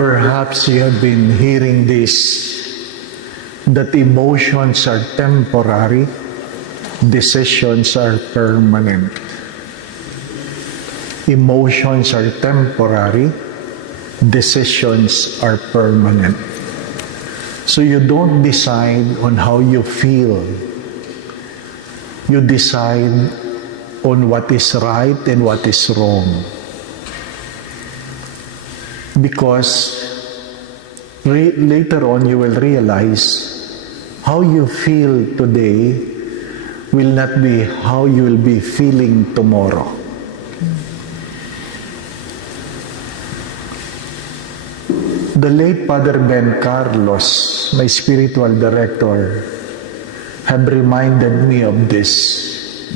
Perhaps you have been hearing this, that emotions are temporary, decisions are permanent. Emotions are temporary, decisions are permanent. So you don't decide on how you feel. You decide on what is right and what is wrong. Because later on you will realize how you feel today will not be how you will be feeling tomorrow. The late Father Ben Carlos, my spiritual director, have reminded me of this,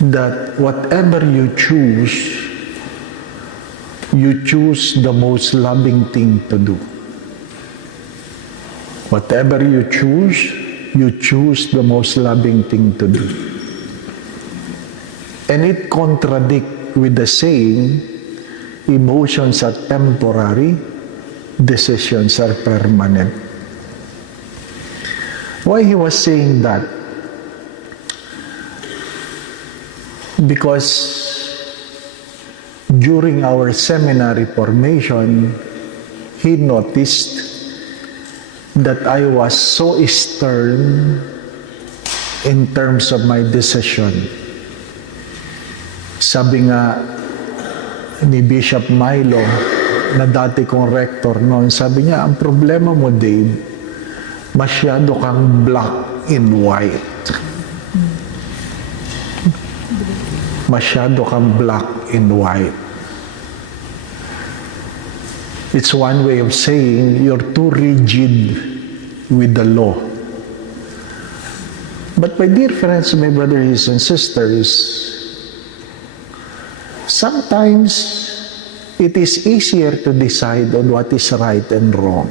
that whatever you choose the most loving thing to do. Whatever you choose the most loving thing to do. And it contradicts with the saying, emotions are temporary, decisions are permanent. Why he was saying that? Because during our seminary formation, he noticed that I was so stern in terms of my decision. Sabi nga ni Bishop Milo, na dati kong rector noon, sabi niya, ang problema mo, Dave, masyado kang black and white. Masyado kang black and white. It's one way of saying you're too rigid with the law. But my dear friends, my brothers and sisters, sometimes it is easier to decide on what is right and wrong.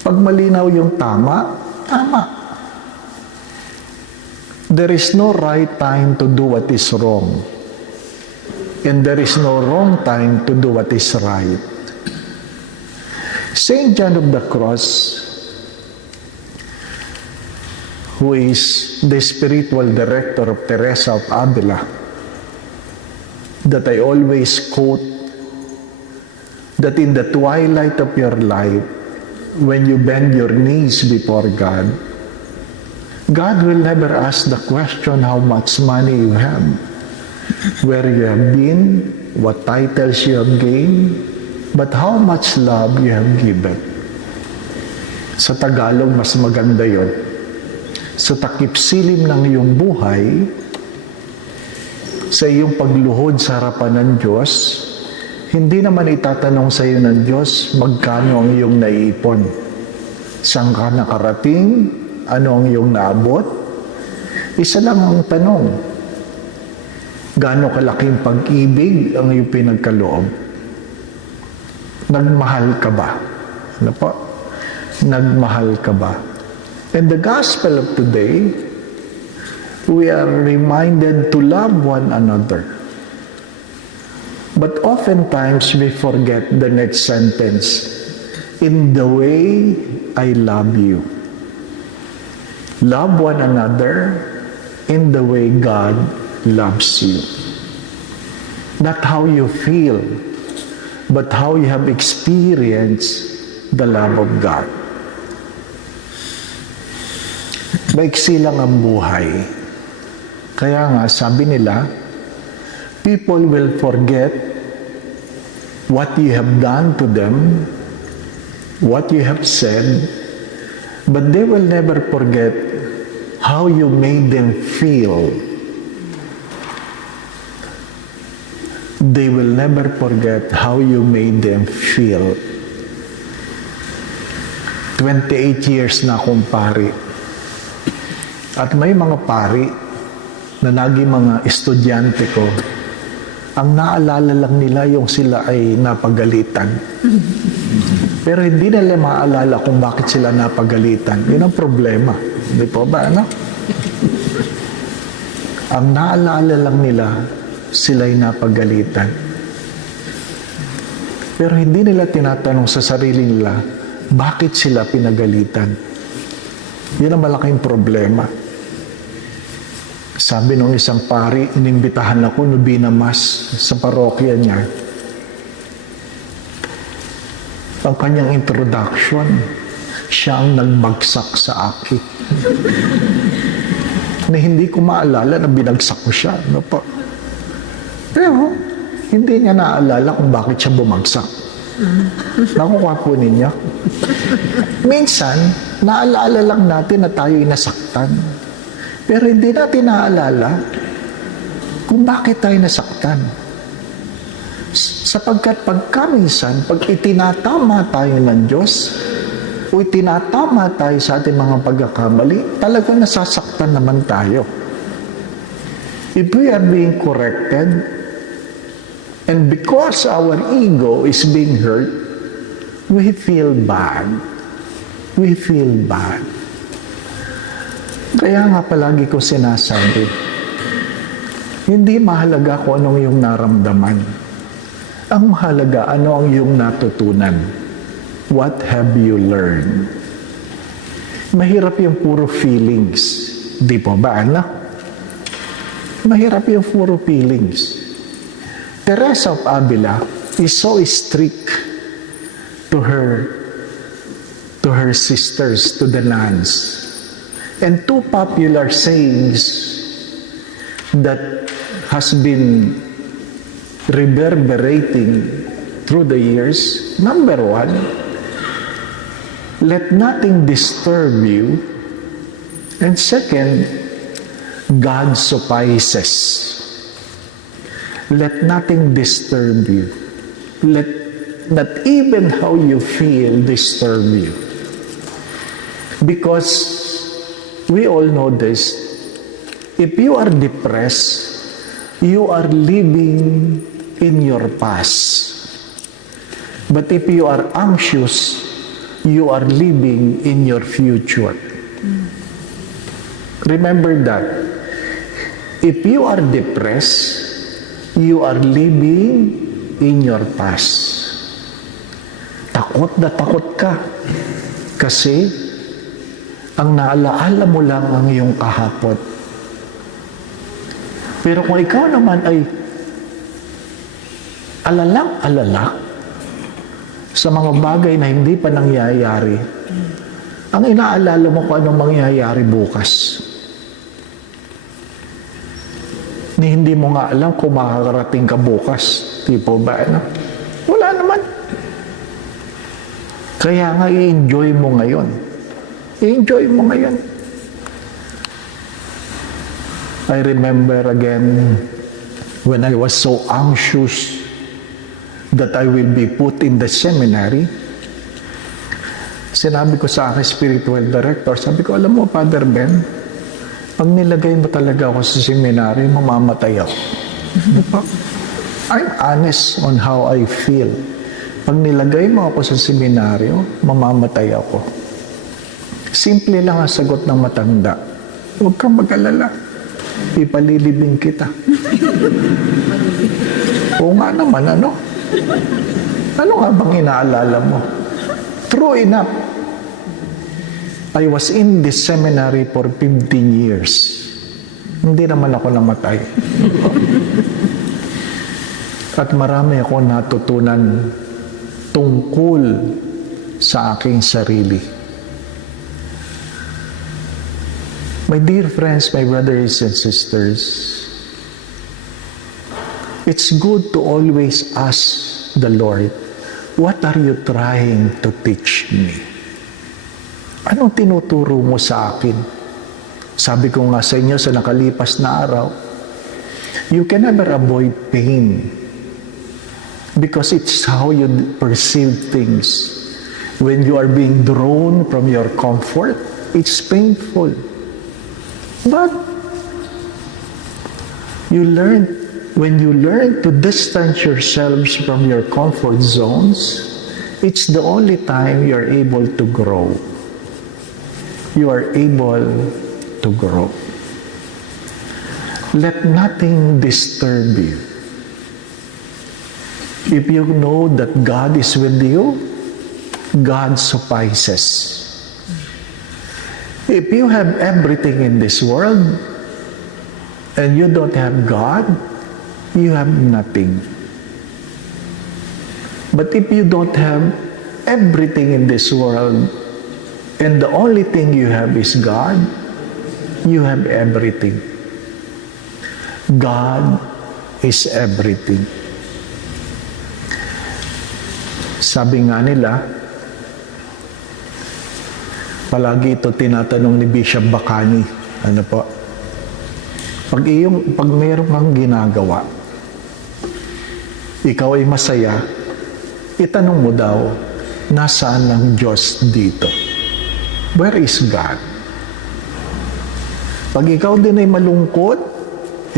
Pag malinaw yung tama, tama. There is no right time to do what is wrong. And there is no wrong time to do what is right. Saint John of the Cross, who is the spiritual director of Teresa of Avila, that I always quote, that in the twilight of your life, when you bend your knees before God, God will never ask the question how much money you have, where you have been, what titles you have gained, but how much love you have given. Sa Tagalog, mas maganda yon. Sa takip silim ng iyong buhay, sa iyong pagluhod sa harapan ng Diyos, hindi naman itatanong sa iyo ng Diyos magkano ang iyong naiipon. Saan ka nakarating? Ano ang iyong naabot? Isa lang ang tanong. Gaano kalaking pag-ibig ang iyong pinagkaloob? Nagmahal ka ba? Ano po? Nagmahal ka ba? In the gospel of today, we are reminded to love one another. But oftentimes we forget the next sentence. In the way I love you. Love one another in the way God loves you. Not how you feel, but how you have experienced the love of God. Maiksi lang ang buhay. Kaya nga, sabi nila, people will forget what you have done to them, what you have said, but they will never forget how you made them feel. They will never forget how you made them feel. 28 years na akong pari. At may mga pari na naging mga estudyante ko, ang naalala lang nila yung sila ay napagalitan. Pero hindi nila maalala kung bakit sila napagalitan. Yun ang problema. Hindi po ba, ano? Ang naalala lang nila, sila'y napagalitan. Pero hindi nila tinatanong sa sarili nila, bakit sila pinagalitan? Yan ang malaking problema. Sabi nung isang pari, inimbitahan ako no binamas sa parokya niya. Ang kanyang introduction, siya ang nagbagsak sa akin. Na hindi ko maalala na binagsak ko siya. Ano po? Pero, hindi niya naalala kung bakit siya bumagsak. Nakukuha po ninyo. Minsan, naalala lang natin na tayo'y nasaktan. Pero hindi natin naalala kung bakit tayo nasaktan. Sapagkat pagkaminsan, pag itinatama tayo ng Diyos, o itinatama tayo sa ating mga pagkakamali, talagang nasasaktan naman tayo. If we are being corrected, and because our ego is being hurt, we feel bad. We feel bad. Kaya nga palagi ko sinasabi, hindi mahalaga kung anong iyong naramdaman. Ang mahalaga, ano ang iyong natutunan. What have you learned? Mahirap yung puro feelings. Di po ba, anak? Mahirap yung puro feelings. Teresa of Avila is so strict to her sisters, to the nuns. And two popular sayings that has been reverberating through the years. Number one, let nothing disturb you. And second, God suffices. Let nothing disturb you. Let not even how you feel disturb you. Because we all know this. If you are depressed, you are living in your past. But if you are anxious, you are living in your future. Remember that. If you are depressed, you are living in your past. Takot na takot ka. Kasi, ang naalaala mo lang ang iyong kahapon. Pero kung ikaw naman ay alalang-alala sa mga bagay na hindi pa nangyayari, ang inaalala mo kung anong mangyayari bukas. Ni hindi mo nga alam kung makakarating ka bukas. Tipo ba? Ano? Wala naman. Kaya nga i-enjoy mo ngayon. I-enjoy mo ngayon. I remember again when I was so anxious that I will be put in the seminary. Sinabi ko sa aking spiritual director, sabi ko, alam mo, Father Ben, pag nilagay mo talaga ako sa seminary, mamamatay ako. I'm honest on how I feel. Pag nilagay mo ako sa seminaryo, mamamatay ako. Simple lang ang sagot ng matanda. Huwag kang mag-alala. Ipalilibing kita. Oo nga naman, ano? Ano nga bang inaalala mo? True enough. I was in this seminary for 15 years. Hindi naman ako namatay. At marami ako natutunan tungkol sa aking sarili. My dear friends, my brothers and sisters, it's good to always ask the Lord, what are you trying to teach me? Anong tinuturo mo sa akin? Sabi ko nga sa inyo sa nakalipas na araw, you can never avoid pain because it's how you perceive things. When you are being drawn from your comfort, it's painful. But when you learn to distance yourselves from your comfort zones, it's the only time you're able to grow. You are able to grow. Let nothing disturb you. If you know that God is with you, God suffices. If you have everything in this world and you don't have God, you have nothing. But if you don't have everything in this world and the only thing you have is God, you have everything. God is everything. Sabi nga nila, palagi ito tinatanong ni Bishop Bacani, ano po, pag mayroon kang ginagawa, ikaw ay masaya, itanong mo daw, nasaan ang Diyos dito? Where is God? Pag ikaw din ay malungkot,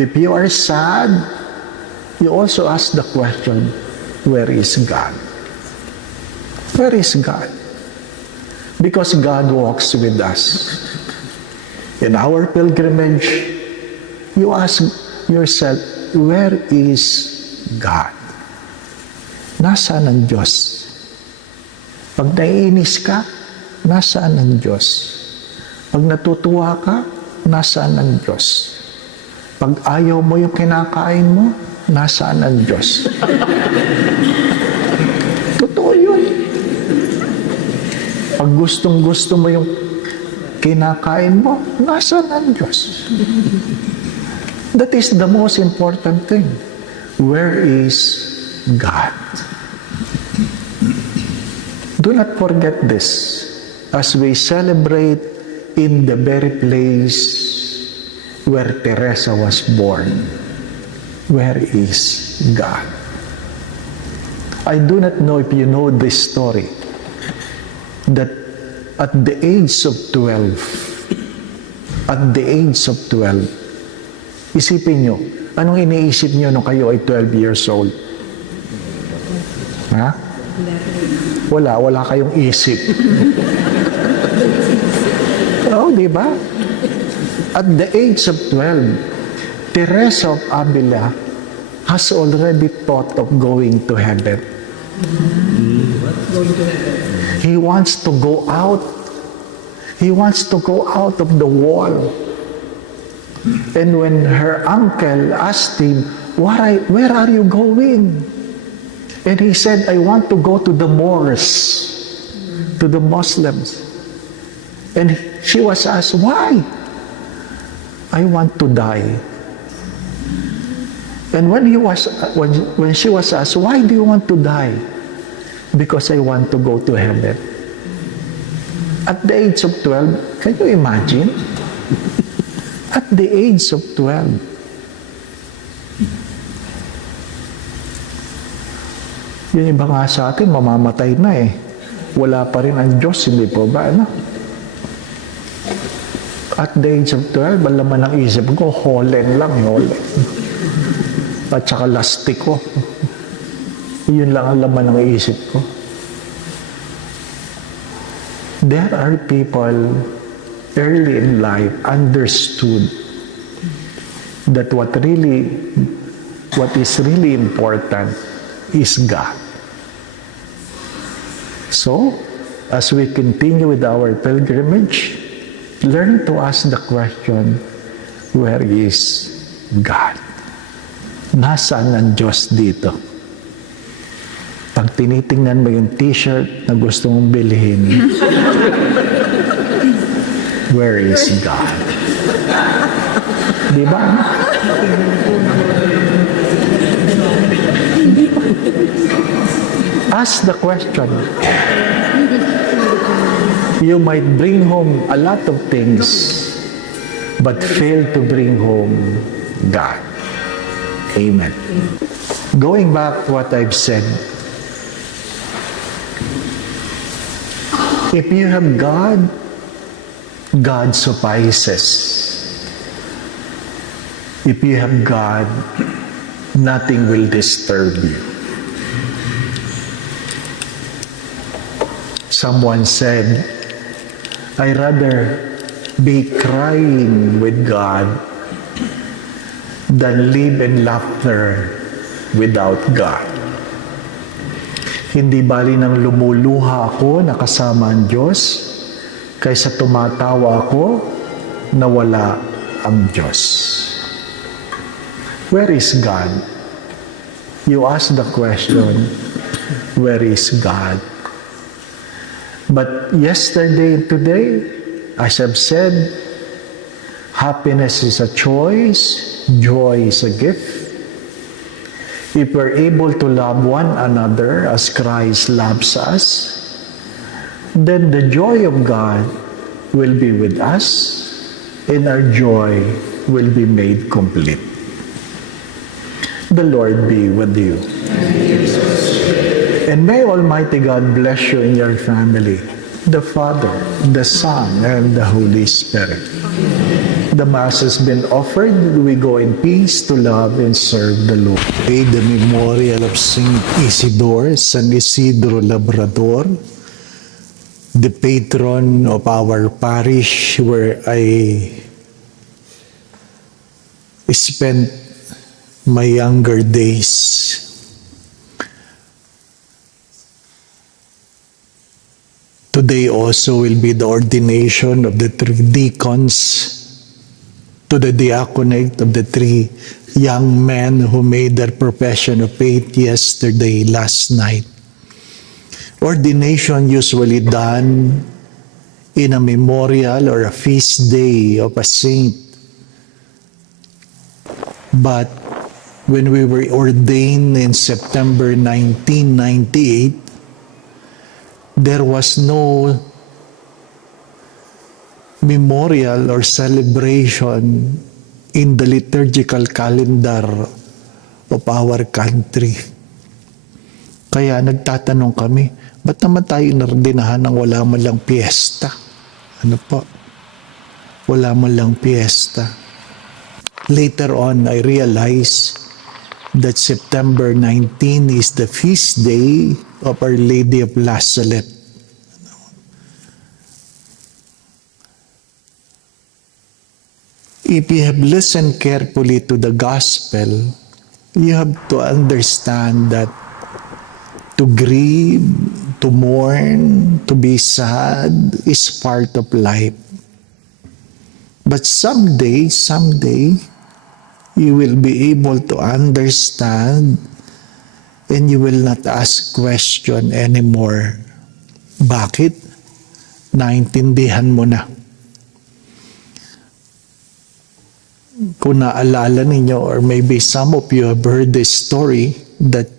if you are sad, you also ask the question, where is God? Where is God? Because God walks with us. In our pilgrimage, you ask yourself, where is God? Nasaan ang Diyos? Pag naiinis ka, nasaan ang Diyos? Pag natutuwa ka, nasaan ang Diyos? Pag ayaw mo yung kinakain mo, nasaan ang Diyos? Totoo yun. Pag gustong-gusto mo yung kinakain mo, nasaan ang Diyos? That is the most important thing. Where is God? Do not forget this as we celebrate in the very place where Teresa was born. Where is God? I do not know if you know this story, that at the age of 12, isipin nyo, anong iniisip nyo nung kayo ay 12 years old? Ha? Wala kayong isip. Oh, di ba? At the age of 12, Teresa of Avila has already thought of going to heaven. He wants to go out. He wants to go out of the wall. And when her uncle asked him, where are you going? And he said, I want to go to the Moors, to the Muslims. And she was asked, why? I want to die. And when she was asked, why do you want to die? Because I want to go to heaven. At the age of 12, can you imagine? At the age of 12. Yung iba nga sa atin, mamamatay na eh. Wala pa rin ang Diyos, hindi po ba? Ano? At the age of 12, ang laman ng isip ko, holen lang, holen. At saka lastiko. Yun lang ang laman ng isip ko. There are people early in life understood that what is really important is God. So, as we continue with our pilgrimage, learn to ask the question, where is God? Nasaan ang Diyos dito? Pag tinitingnan mo yung t-shirt na gusto mong bilhin, where is God? Di ba? Ask the question. You might bring home a lot of things, but fail to bring home God. Amen. Going back to what I've said, if you have God, God suffices. If you have God, nothing will disturb you. Someone said, I'd rather be crying with God than live in laughter without God. Hindi bali nang lumuluha ako na kasama ang Diyos, kaysa tumatawa ako na wala ang Diyos. Where is God? You ask the question, where is God? But yesterday and today, as I've said, happiness is a choice, joy is a gift. If we're able to love one another as Christ loves us, then the joy of God will be with us, and our joy will be made complete. The Lord be with you. And may Almighty God bless you and your family, the Father, the Son, and the Holy Spirit. The Mass has been offered. We go in peace to love and serve the Lord. Today, the memorial of Saint Isidore, San Isidro Labrador, the patron of our parish where I spent my younger days. Today also will be the ordination of the three deacons to the diaconate of the three young men who made their profession of faith yesterday, last night. Ordination usually done in a memorial or a feast day of a saint. But when we were ordained in September 1998, there was no memorial or celebration in the liturgical calendar of our country. Kaya nagtatanong kami, ba't naman tayo inordinahan ng wala man lang piyesta? Ano po? Wala man lang piyesta. Later on, I realized that September 19 is the feast day of Our Lady of La Salette. If you have listened carefully to the gospel, you have to understand that to grieve, to mourn, to be sad is part of life. But someday, you will be able to understand and you will not ask question anymore. Bakit? Naintindihan mo na. Kung naalala ninyo, or maybe some of you have heard this story, that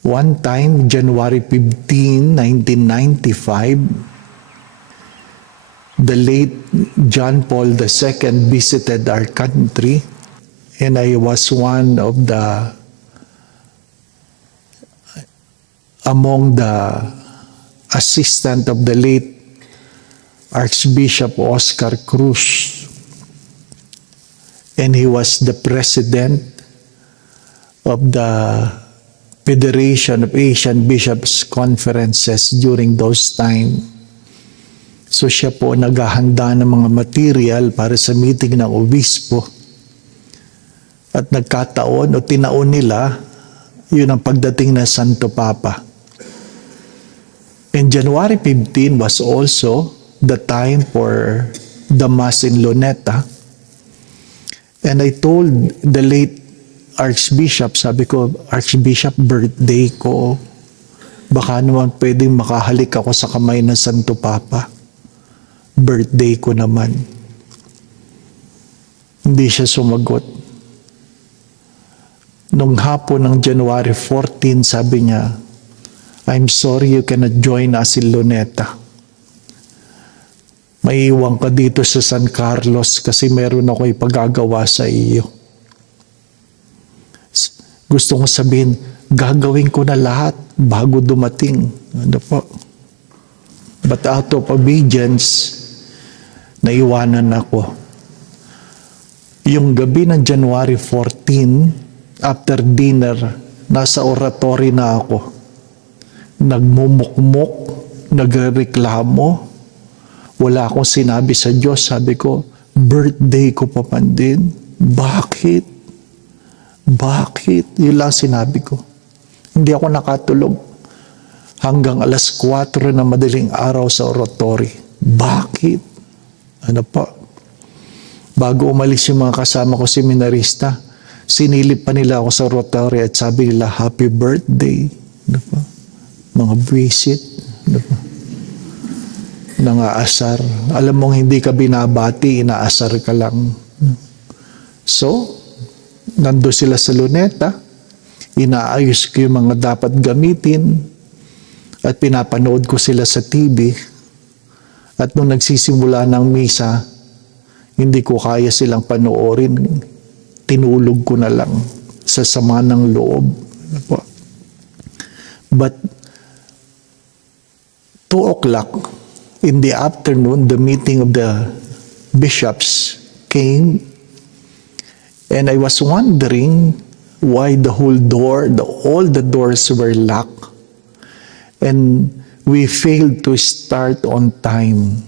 one time, January 15, 1995, the late John Paul II visited our country, and I was one of among the assistant of the late Archbishop Oscar Cruz. And he was the president of the Federation of Asian Bishops Conferences during those time. So siya po naghahanda ng mga material para sa meeting ng obispo. At nagkataon o tinaon nila, yun ang pagdating ng Santo Papa. And January 15 was also the time for the Mass in Luneta. And I told the late Archbishop, sabi ko, Archbishop, birthday ko. Baka naman pwedeng makahalik ako sa kamay ng Santo Papa. Birthday ko naman. Hindi siya sumagot. Nung hapon ng January 14, sabi niya, I'm sorry you cannot join us in Luneta. Maiiwan ka dito sa San Carlos kasi meron ako ipagagawa sa iyo. Gusto kong sabihin, gagawin ko na lahat bago dumating. Ano po? But out of obedience, naiwanan ako. Yung gabi ng January 14, after dinner, nasa oratory na ako. Nagmumukmuk, nagrereklamo. Wala akong sinabi sa Diyos. Sabi ko, birthday ko pa man din. Bakit? Bakit? Yun lang sinabi ko. Hindi ako nakatulog. hanggang alas 4 na madaling araw sa oratory. Bakit? Ano po? Bago umalis yung mga kasama ko seminarista, sinilip pa nila ako sa oratory at sabi nila, happy birthday. Ano po? Mga visit. Ano po? Nangaasar. Alam mong hindi ka binabati, inaasar ka lang. So, nando sila sa luneta, inaayos ko yung mga dapat gamitin, at pinapanood ko sila sa TV. At nung nagsisimula ng misa, hindi ko kaya silang panoorin. Tinulog ko na lang sa sama ng loob. But 2 o'clock in the afternoon, the meeting of the bishops came, and I was wondering why the whole door, all the doors were locked, and we failed to start on time.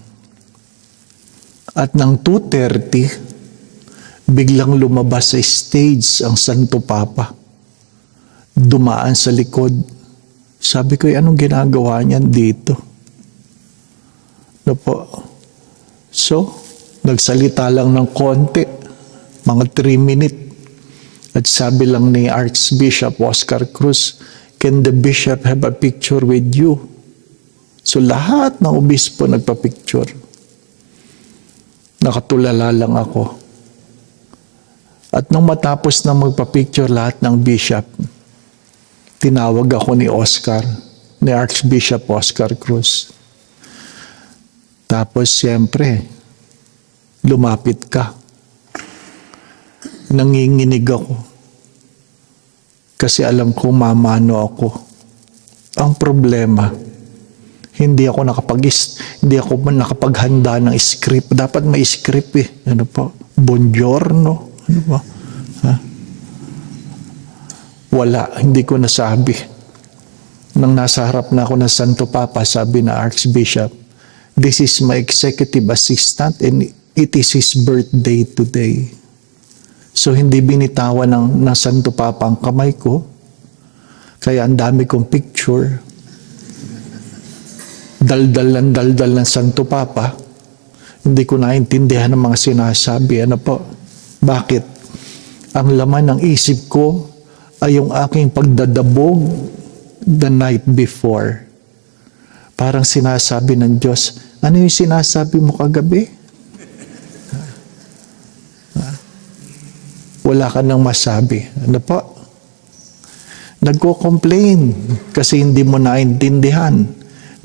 At ng 2:30, biglang lumabas sa stage ang Santo Papa. Dumaan sa likod. Sabi ko, anong ginagawa niyan dito? No po. So, nagsalita lang ng konti, mga 3 minutes. At sabi lang ni Archbishop Oscar Cruz, can the bishop have a picture with you? So, lahat ng obispo nagpa-picture. Nakatulala lang ako. At nung matapos na magpa-picture lahat ng bishop, tinawag ako ni Archbishop Oscar Cruz. Tapos, siyempre, lumapit ka. Nanginginig ako. Kasi alam ko, mamano ako. Ang problema, hindi ako nakapaghanda ng script. Dapat may script eh. Ano po? Buongiorno. Ano po? Ha? Wala, hindi ko nasabi. Nang nasa harap na ako ng Santo Papa, sabi na Archbishop, this is my executive assistant and it is his birthday today. So hindi binitawan ng Santo Papa ang kamay ko. Kaya ang dami kong picture. Daldal ng Santo Papa. Hindi ko naintindihan ang mga sinasabi. Ano po? Bakit? Ang laman ng isip ko ay yung aking pagdadabog the night before. Parang sinasabi ng Diyos, ano yung sinasabi mo kagabi? Wala ka nang masabi. Ano po? Nagko-complain kasi hindi mo naintindihan.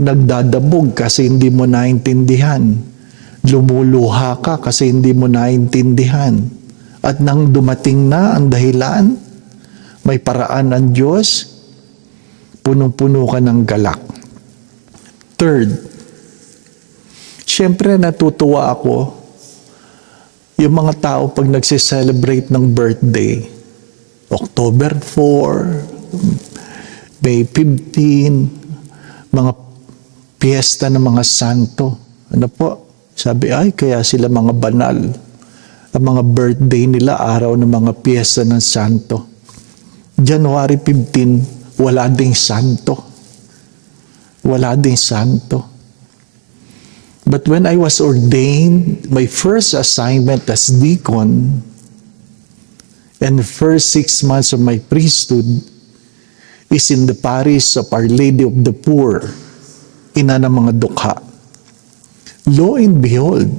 Nagdadabog kasi hindi mo naintindihan. Lumuluha ka kasi hindi mo naintindihan. At nang dumating na ang dahilan, may paraan ang Diyos, punong-puno ka ng galak. Third, siyempre natutuwa ako yung mga tao pag nagse-celebrate ng birthday, October 4, May 15, mga piyesta ng mga santo. Ano po? Sabi, ay, kaya sila mga banal. Ang mga birthday nila, araw ng mga piyesta ng santo. January 15, wala ding santo. Wala ding santo. But when I was ordained, my first assignment as deacon and the first 6 months of my priesthood is in the parish of Our Lady of the Poor, ina ng mga dukha. Lo and behold,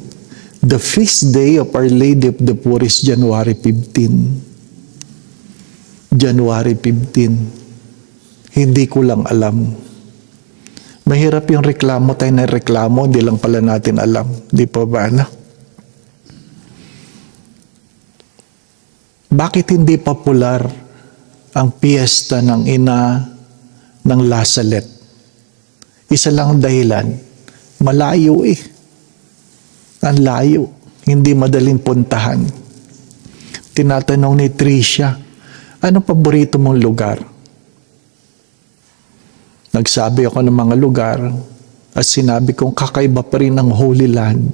the feast day of Our Lady of the Poor is January 15. January 15. Hindi ko lang alam. Mahirap yung reklamo tayo na reklamo, hindi lang pala natin alam. Di pa ba na? Bakit hindi popular ang piyesta ng ina ng Lasalet? Isa lang ang dahilan. Malayo eh. Ang layo. Hindi madaling puntahan. Tinatanong ni Tricia, anong paborito mong lugar? Nagsabi ako ng mga lugar at sinabi kong kakaiba pa rin ang Holy Land.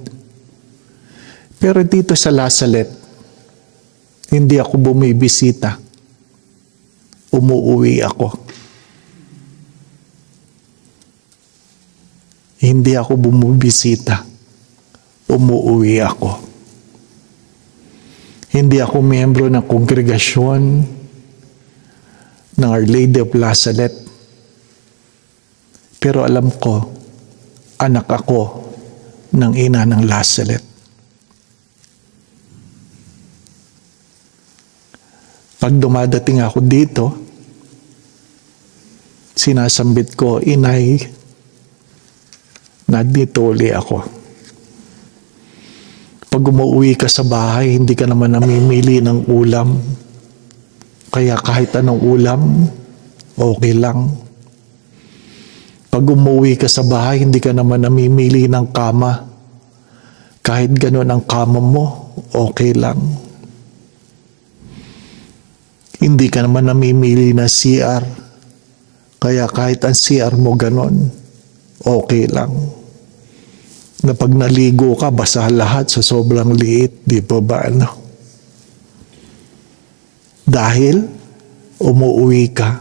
Pero dito sa Lasalet, hindi ako bumibisita. Umuuwi ako. Hindi ako bumubisita. Umuuwi ako. Hindi ako miyembro ng kongregasyon ng Our Lady of La Salette. Pero alam ko, anak ako ng ina ng La Salette. Pag dumadating ako dito, sinasambit ko, Inay, nandito uli ako. Pag umuwi ka sa bahay, hindi ka naman namimili ng ulam. Kaya kahit anong ulam, okay lang. Pag umuwi ka sa bahay, hindi ka naman namimili ng kama. Kahit gano'n ang kama mo, okay lang. Hindi ka naman namimili ng CR. Kaya kahit ang CR mo gano'n, okay lang. Na pag naligo ka, basa lahat sa sobrang liit, di ba ba ano? Dahil umuwi ka,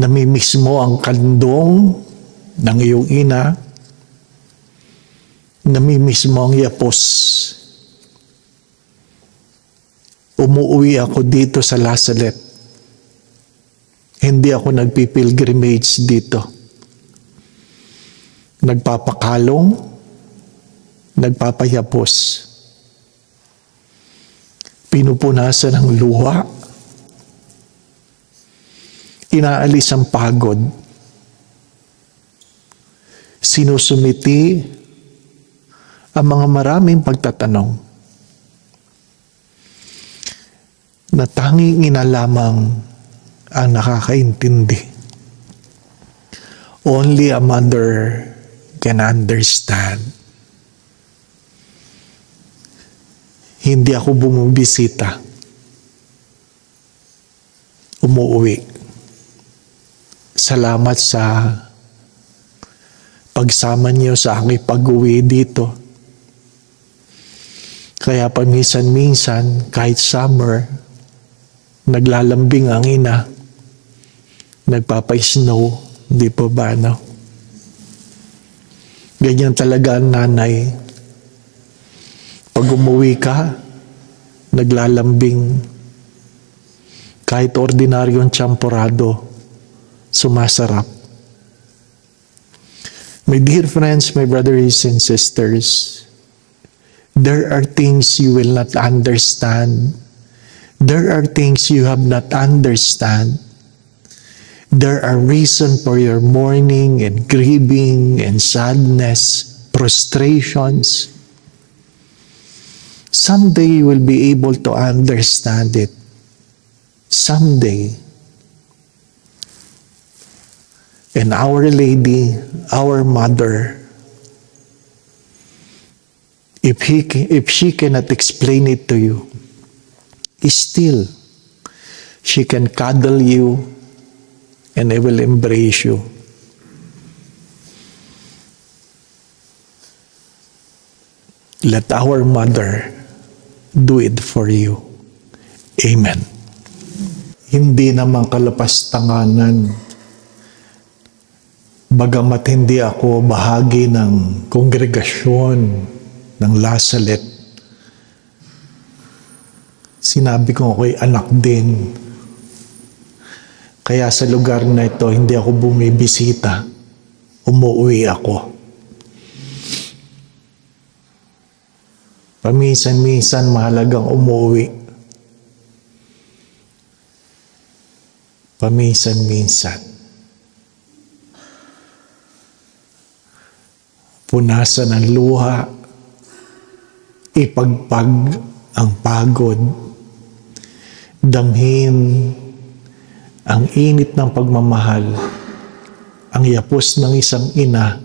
namimiss mo ang kandong ng iyong ina, namimiss mo ang yapos. Umuwi ako dito sa La Salette. Hindi ako nagpipilgrimage dito. Nagpapakalong, nagpapayapos. Pinupunasan ng luha. Inaalis ang pagod. Sinusumiti ang mga maraming pagtatanong na tanging ina lamang ang nakakaintindi. Only a mother can understand. Hindi ako bumibisita. Umuwi. Salamat sa pagsama niyo sa aking pag-uwi dito. Kaya paminsan-minsan, kahit summer, naglalambing ang ina. Nagpapay-snow. Di po ba, no? Ganyan talaga ang nanay. Pag umuwi ka, naglalambing. Kahit ordinaryong tsamporado, sumasarap. My dear friends, my brothers and sisters, there are things you will not understand. There are things you have not understand. There are reasons for your mourning and grieving and sadness, frustrations. Someday you will be able to understand it. Someday. And Our Lady, our Mother, if she cannot explain it to you, still, she can cuddle you and I will embrace you. Let our Mother do it for you. Amen. Hindi naman kalapastanganan. Bagamat hindi ako bahagi ng kongregasyon ng La Salette, sinabi ko ako'y anak din. Kaya sa lugar na ito, hindi ako bumibisita. Umuwi ako. Paminsan-minsan mahalagang umuwi. Paminsan-minsan. Punasan ang luha. Ipagpag ang pagod. Damhin ang init ng pagmamahal, ang yapos ng isang ina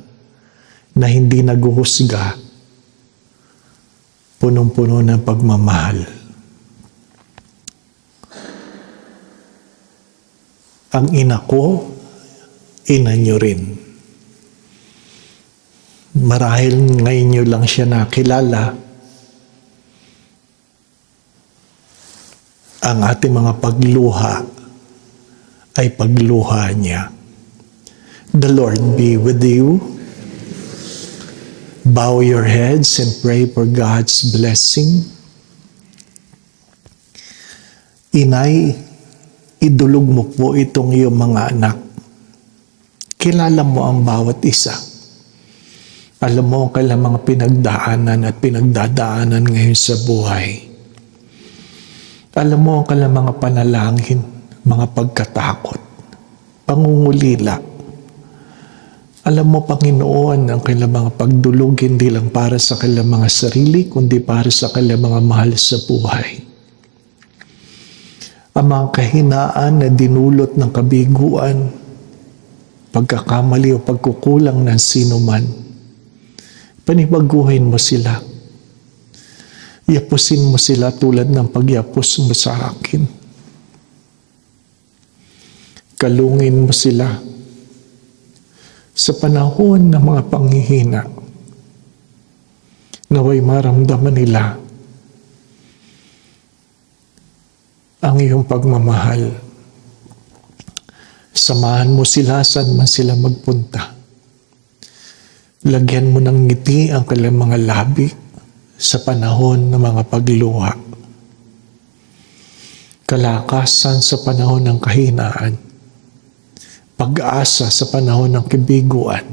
na hindi naguhusga, punong-puno ng pagmamahal. Ang ina ko, ina niyo rin. Marahil ngayon niyo lang siya nakilala. Ang ating mga pagluha ay pagluha niya. The Lord be with you. Bow your heads and pray for God's blessing. Inay, idulog mo po itong iyong mga anak. Kilala mo ang bawat isa. Alam mo ang kailang mga pinagdaanan at pinagdadaanan ngayon sa buhay. Alam mo ang kailang mga panalangin, mga pagkatakot, pangungulila. Alam mo, Panginoon, ang kailang mga pagdulog hindi lang para sa kailang mga sarili, kundi para sa kailang mga mahal sa buhay. Ang mga kahinaan na dinulot ng kabiguan, pagkakamali o pagkukulang ng sinuman, panibaguhin mo sila. Yapusin mo sila tulad ng pagyapos mo sa akin. Kalungin mo sila sa panahon ng mga panghihina. Naway maramdaman nila ang iyong pagmamahal. Samahan mo sila saan man sila magpunta. Lagyan mo ng ngiti ang kanilang mga labi sa panahon ng mga pagluha. Kalakasan sa panahon ng kahinaan. Pag-asa sa panahon ng kabiguan.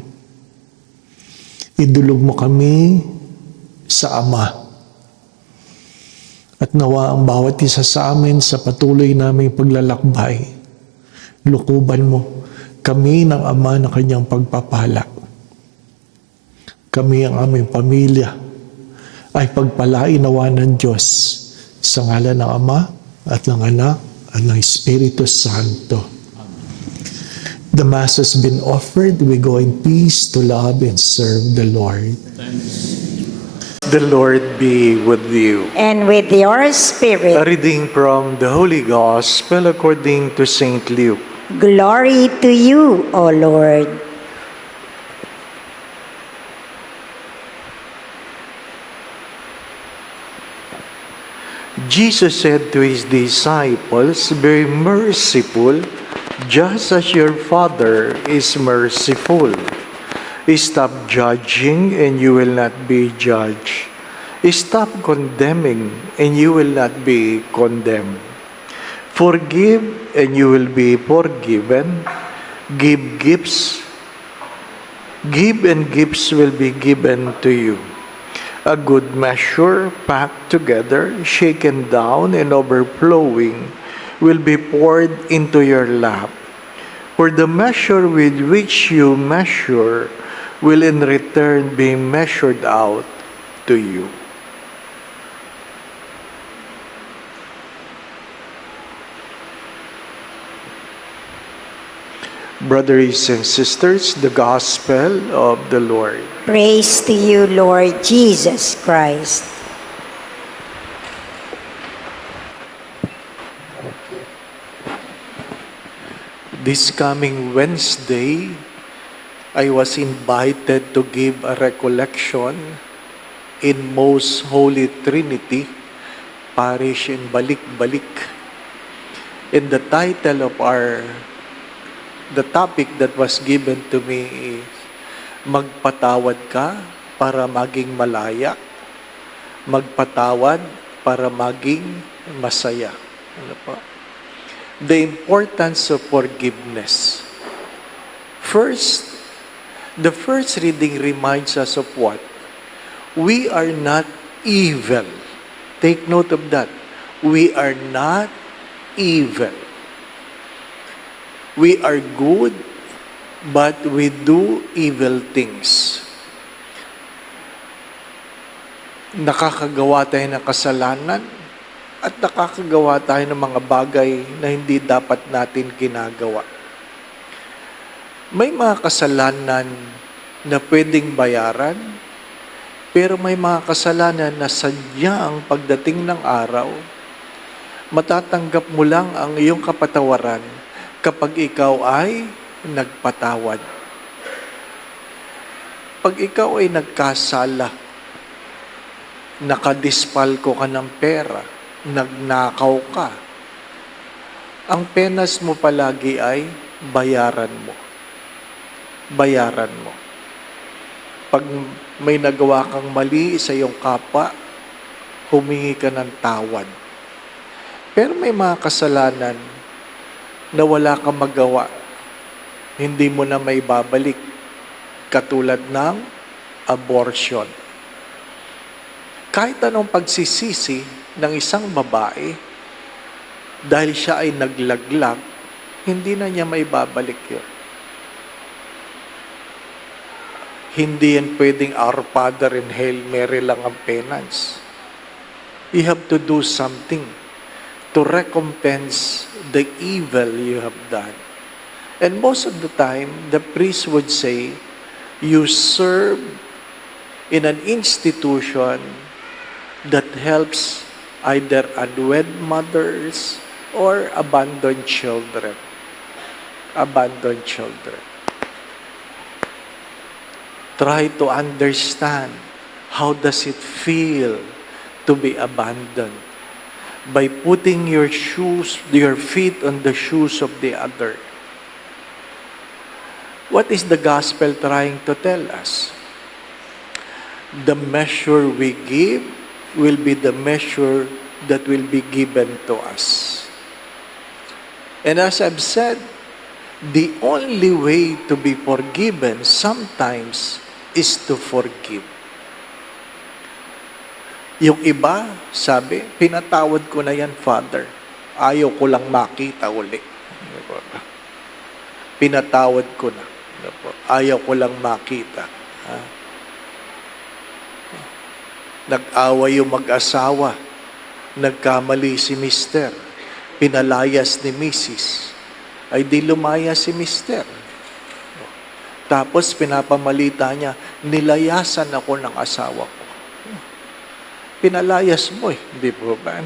Idulog mo kami sa Ama. At nawa ang bawat isa sa amin sa patuloy naming paglalakbay. Lukuban mo kami ng Ama na kanyang pagpapala. Kami ang aming pamilya ay pagpalain nawa ng Diyos sa ngalan ng Ama at ng Anak at ng Espiritu Santo. The Mass has been offered. We go in peace to love and serve the Lord. The Lord be with you. And with your A spirit. reading from the Holy Gospel according to Saint Luke. Glory to you, O Lord. Jesus said to his disciples, "Be merciful, just as your Father is merciful. Stop judging, and you will not be judged. Stop condemning, and you will not be condemned. Forgive, and you will be forgiven. Give gifts. Give, and gifts will be given to you. A good measure, packed together, shaken down, and overflowing, will be poured into your lap. For the measure with which you measure will in return be measured out to you." Brothers and sisters, the Gospel of the Lord. Praise to you, Lord Jesus Christ. This coming Wednesday, I was invited to give a recollection in Most Holy Trinity Parish in Balik-Balik. And the title of the topic that was given to me is, magpatawad ka para maging malaya, magpatawad para maging masaya. Ano po? The importance of forgiveness. First, the first reading reminds us of what? We are not evil. Take note of that. We are not evil. We are good, but we do evil things. Nakakagawa tayo ng kasalanan at nakakagawa tayo ng mga bagay na hindi dapat natin ginagawa. May mga kasalanan na pwedeng bayaran, pero may mga kasalanan na sadyang pagdating ng araw, matatanggap mo lang ang iyong kapatawaran kapag ikaw ay nagpatawad. Pag ikaw ay nagkasala, nakadispalko ka ng pera, nagnakaw ka, ang penas mo palagi ay bayaran mo. bayaran mo. Pag may nagawa kang mali sa iyong kapwa, humingi ka ng tawad. Pero may mga kasalanan na wala kang magawa, hindi mo na may babalik, katulad ng abortion. Kahit anong pagsisisi ng isang babae, dahil siya ay naglaglag, hindi na niya may babalik yun. Hindi yan pwedeng Our Father in Hail Mary lang ang penance. You have to do something to recompense the evil you have done. And most of the time, the priest would say, you serve in an institution that helps either unwed mothers or abandoned children. Abandoned children. Try to understand how does it feel to be abandoned by putting your feet on the shoes of the other. What is the gospel trying to tell us? The measure we give will be the measure that will be given to us. And as I've said, the only way to be forgiven sometimes is to forgive. Yung iba, sabi, pinatawad ko na yan, Father. Ayaw ko lang makita uli. Pinatawad ko na. Ayaw ko lang makita. Nag-away yung mag-asawa. Nagkamali si Mister. Pinalayas ni Mrs. Ay di lumaya si Mister. Tapos pinapamalita niya, nilayasan ako ng asawa ko. Pinalayas mo hindi po ba?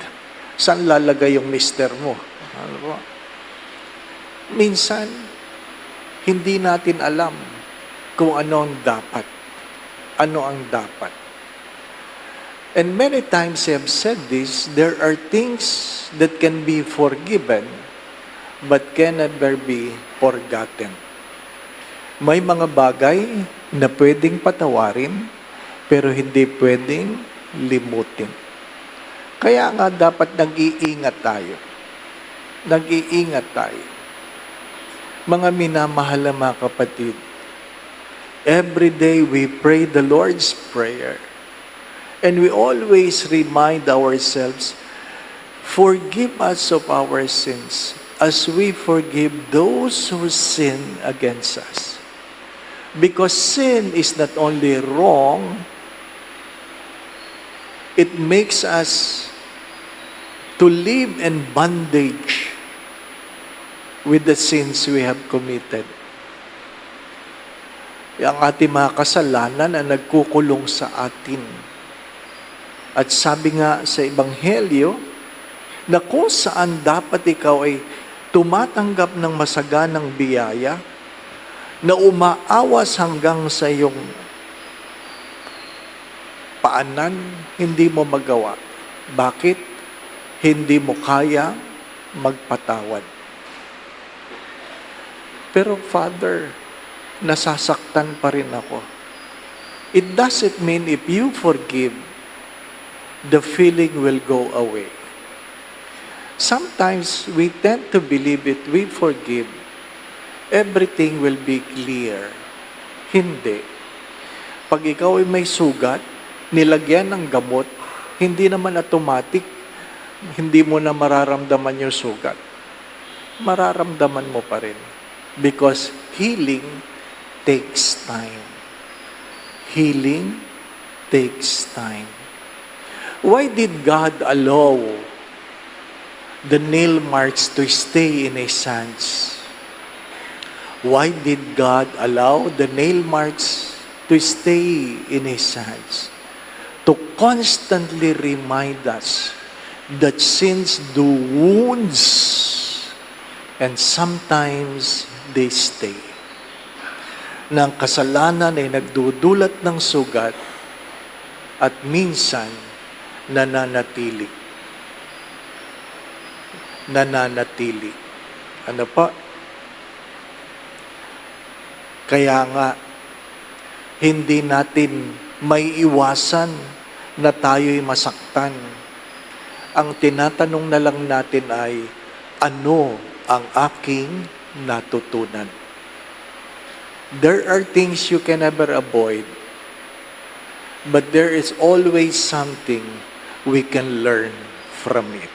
Saan lalagay yung mister mo? Ano po? Minsan, hindi natin alam kung ano ang dapat. Ano ang dapat. And many times I have said this, there are things that can be forgiven but can never be forgotten. May mga bagay na pwedeng patawarin pero hindi pwedeng limutin. Kaya nga dapat nag-iingat tayo. Nag-iingat tayo. Mga minamahal na mga kapatid, every day we pray the Lord's Prayer and we always remind ourselves, forgive us of our sins as we forgive those who sin against us. Because sin is not only wrong, it makes us to live in bondage with the sins we have committed. Ang ating mga kasalanan ang nagkukulong sa atin. At sabi nga sa Ebanghelyo, na kung saan dapat ikaw ay tumatanggap ng masaganang biyaya, na umaawas hanggang sa iyong paanan, hindi mo magawa. Bakit? Hindi mo kaya magpatawad. Pero Father, nasasaktan pa rin ako. It doesn't mean if you forgive, the feeling will go away. Sometimes we tend to believe it, we forgive, everything will be clear. Hindi. Pag ikaw ay may sugat, nilagyan ng gamot, hindi naman automatic, hindi mo na mararamdaman yung sugat. Mararamdaman mo pa rin. Because healing takes time. Healing takes time. Why did God allow the nail marks to stay in his hands? Why did God allow the nail marks to stay in his hands? To constantly remind us that sins do wounds and sometimes they stay. Na ang kasalanan ay nagdudulot ng sugat at minsan nananatili. Nananatili. Ano pa? Kaya nga, hindi natin may iwasan na tayo'y masaktan. Ang tinatanong na lang natin ay, ano ang aking natutunan? There are things you can never avoid, but there is always something we can learn from it.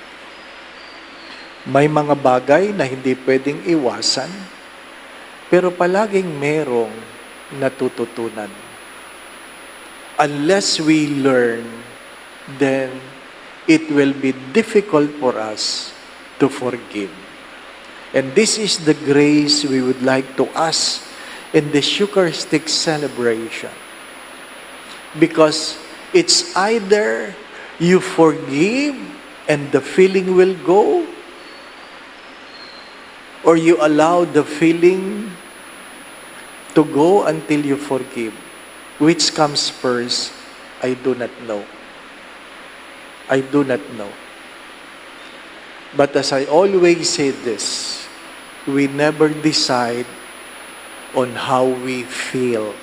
May mga bagay na hindi pwedeng iwasan, pero palaging merong natututunan. Unless we learn, then it will be difficult for us to forgive. And this is the grace we would like to ask in the Eucharistic celebration. Because it's either you forgive and the feeling will go, or you allow the feeling to go until you forgive. Which comes first, I do not know. I do not know. But as I always say this, we never decide on how we feel.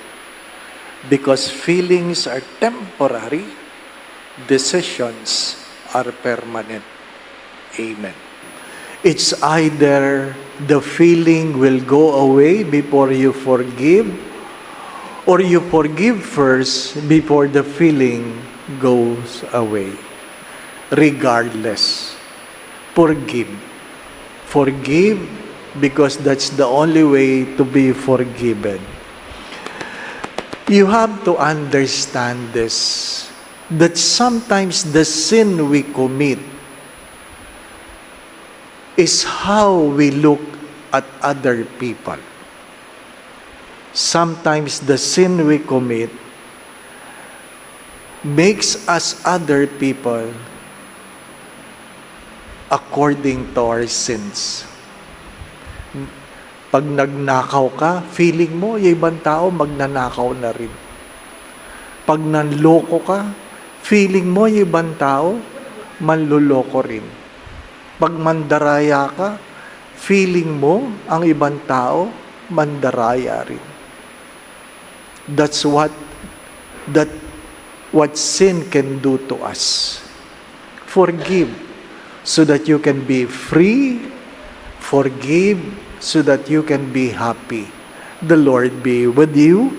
Because feelings are temporary, decisions are permanent. Amen. It's either the feeling will go away before you forgive, or you forgive first before the feeling goes away. Regardless, forgive. Forgive because that's the only way to be forgiven. You have to understand this, that sometimes the sin we commit is how we look at other people. Sometimes the sin we commit makes us other people according to our sins. Pag nagnakaw ka, feeling mo, yung ibang tao magnanakaw na rin. Pag nanloko ka, feeling mo, yung ibang tao manluloko rin. Pag mandaraya ka, feeling mo, ang ibang tao mandaraya rin. That's what sin can do to us. Forgive so that you can be free. Forgive so that you can be happy. The Lord be with you.